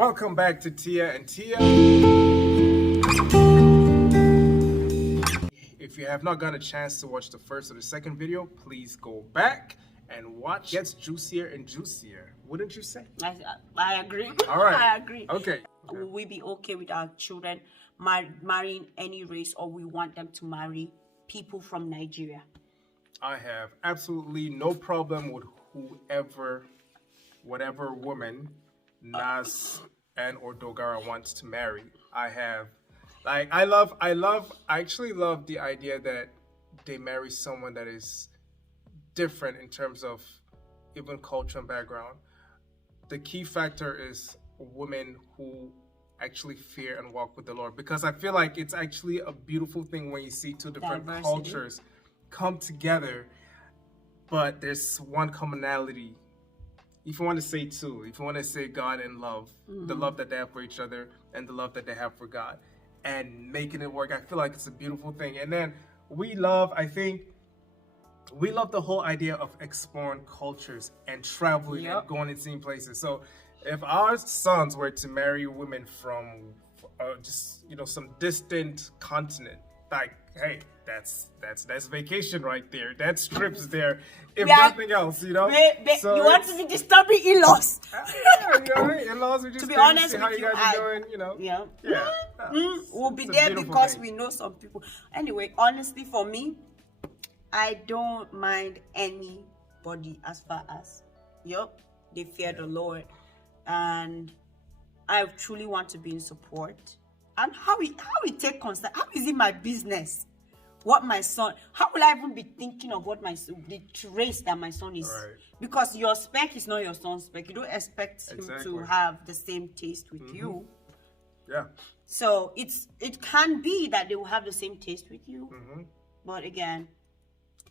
Welcome back to Tia and Tia. If you have not gotten a chance to watch the first or the second video, please go back and watch. It gets juicier and juicier, wouldn't you say? I agree. All right. I agree. Okay. Will we be okay with our children marrying any race, or we want them to marry people from Nigeria? I have absolutely no problem with whatever woman Nas and or Dogara wants to marry. I actually love the idea that they marry someone that is different in terms of even culture and background. The key factor is women who actually fear and walk with the Lord, because I feel like it's actually a beautiful thing when you see two different cultures come together, but there's one commonality. If you want to say two, if you want to say God and love, the love that they have for each other and the love that they have for God, and making it work, I feel like it's a beautiful thing. And then we love the whole idea of exploring cultures and traveling and going and seeing places. So if our sons were to marry women from some distant continent, like, hey, that's vacation right there. That's trips there. If nothing else, you know. So you want to be disturbing in-laws? In-laws. We just to be honest see how with you guys are doing. You know. We'll be there because we know some people. Anyway, honestly, for me, I don't mind anybody as far as they fear the Lord, and I truly want to be in support. And how we take constant? How is it my business? What my son? How will I even be thinking of what the race that my son is? Right. Because your spec is not your son's spec. You don't expect him to have the same taste with you. Yeah. So it can be that they will have the same taste with you, but again,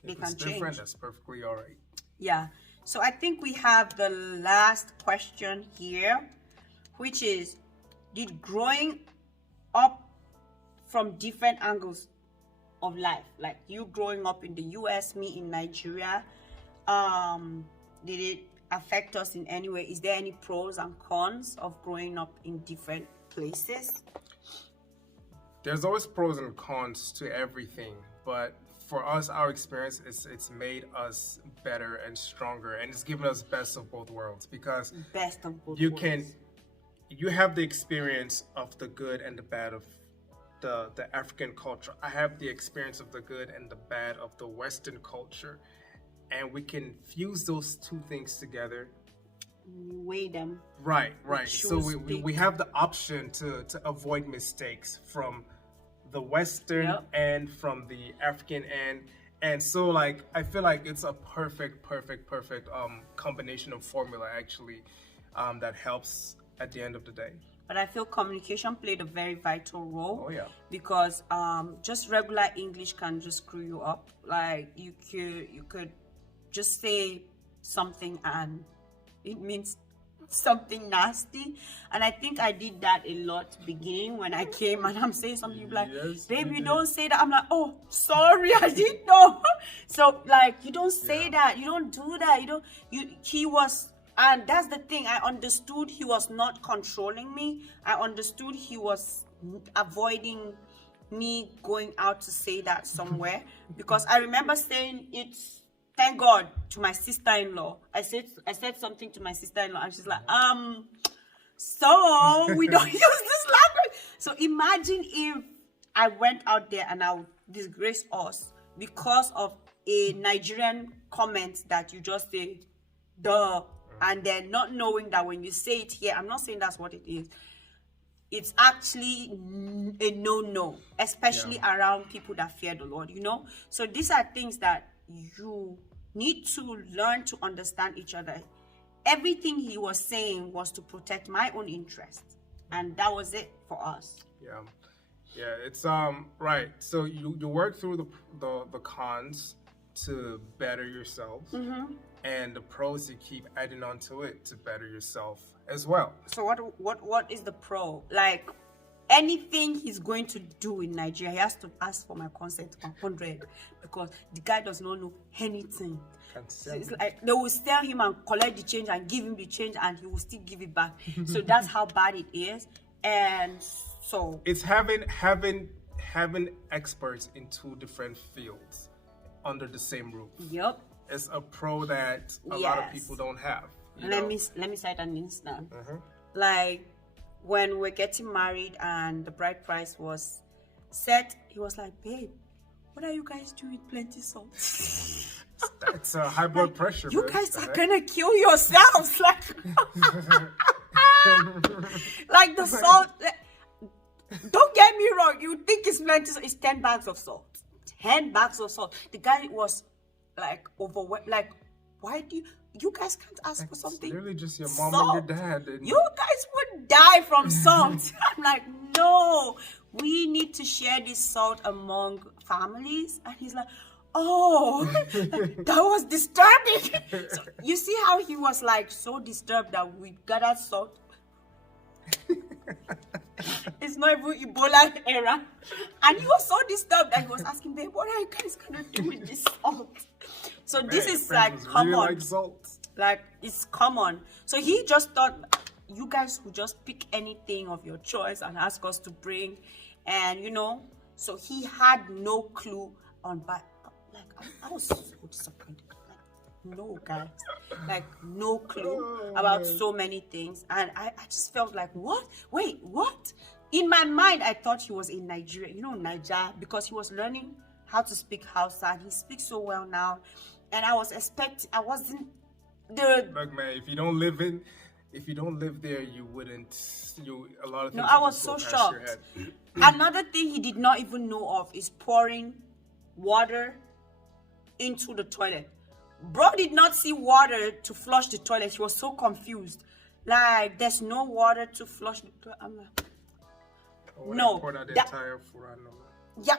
they can change. Different, that's perfectly all right. Yeah. So I think we have the last question here, which is, did growing up from different angles of life, like you growing up in the US, me in Nigeria, did it affect us in any way? Is there any pros and cons of growing up in different places? There's always pros and cons to everything, but for us, our experience it's made us better and stronger, and it's given us best of both worlds, because you have the experience of the good and the bad of the African culture. I have the experience of the good and the bad of the Western culture, and we can fuse those two things together. Weigh them. Right. So we have the option to avoid mistakes from the Western and from the African end. And so, like, I feel like it's a perfect combination of formula, actually, that helps at the end of the day. But I feel communication played a very vital role. Oh, yeah. Because just regular English can just screw you up. Like, you could just say something and it means something nasty. And I think I did that a lot beginning when I came, and I'm saying something, you're like, baby, you don't say that. I'm like, oh, sorry, I didn't know. So, like, you don't say that. You don't do that. And that's the thing. I understood he was not controlling me. I understood he was avoiding me going out to say that somewhere. Because I remember saying it, thank God, to my sister-in-law. I said something to my sister-in-law, and she's like, so we don't use this language. So imagine if I went out there and I would disgrace us because of a Nigerian comment that you just say, duh. And then not knowing that when you say it here, I'm not saying that's what it is. It's actually a no-no, especially around people that fear the Lord, So these are things that you need to learn to understand each other. Everything he was saying was to protect my own interest. And that was it for us. Yeah, it's right. So you work through the cons to better yourself. And the pros you keep adding on to it to better yourself as well. So what is the pro? Like, anything he's going to do in Nigeria, he has to ask for my consent 100 because the guy does not know anything. It's like they will tell him and collect the change and give him the change and he will still give it back. So that's how bad it is. And so it's having experts in two different fields under the same roof. Yep. It's a pro that a lot of people don't have. Let me cite an instance. Like when we're getting married and the bride price was set, he was like, "Babe, what are you guys doing with plenty salt?" That's high blood pressure. You guys are gonna kill yourselves, like, like the salt. Don't get me wrong. You think it's plenty? It's 10 bags of salt. 10 bags of salt. The guy was like overwhelmed. Like, why do you guys can't ask for something? Literally just your mom salt. and your dad. And... You guys would die from salt. I'm like, no, we need to share this salt among families. And he's like, oh, that was disturbing. So you see how he was like so disturbed that we gathered salt. It's not even Ebola era. And he was so disturbed that he was asking, babe, what are you guys gonna do with this salt? So this is like common. Really like salt. Like it's common. So he just thought you guys would just pick anything of your choice and ask us to bring. And so he had no clue on I was so disappointed. Like, no, guys. Like, no clue about so many things. And I just felt like, what? Wait, what? In my mind, I thought he was in Nigeria. Niger, because he was learning how to speak Hausa. And he speaks so well now. And I wasn't there. Look, man, if you don't live there, you wouldn't. A lot of things. No, I was so shocked. Another thing he did not even know of is pouring water into the toilet. Bro did not see water to flush the toilet. He was so confused. Like, there's no water to flush the toilet. I'm like, no. Yeah.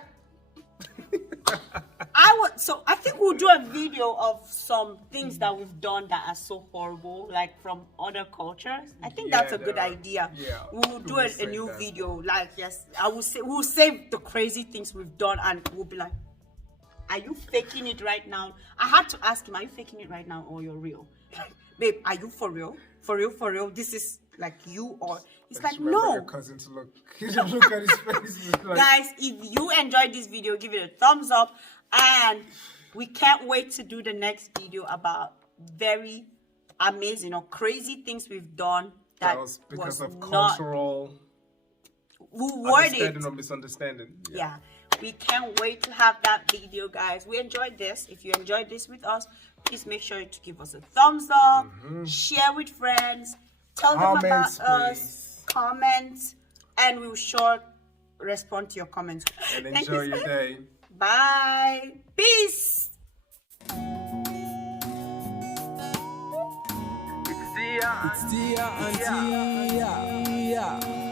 I think we'll do a video of some things that we've done that are so horrible, like from other cultures. I think that's a good idea. Yeah, we'll do a new video. Like, yes, we'll save the crazy things we've done and we'll be like, are you faking it right now? I had to ask him, are you faking it right now or you're real? Babe, are you for real? For real, for real? This is like you or... He's like, no. Your cousin to look at his face. Like... Guys, if you enjoyed this video, give it a thumbs up. And we can't wait to do the next video about very amazing or crazy things we've done. That was because of not... cultural... understanding or misunderstanding. Yeah. We can't wait to have that video, guys. We enjoyed this. If you enjoyed this with us, please make sure to give us a thumbs up, share with friends, tell them about us, comment, and we will sure respond to your comments. And enjoy your day. Bye. Peace. It's Tia and Tia.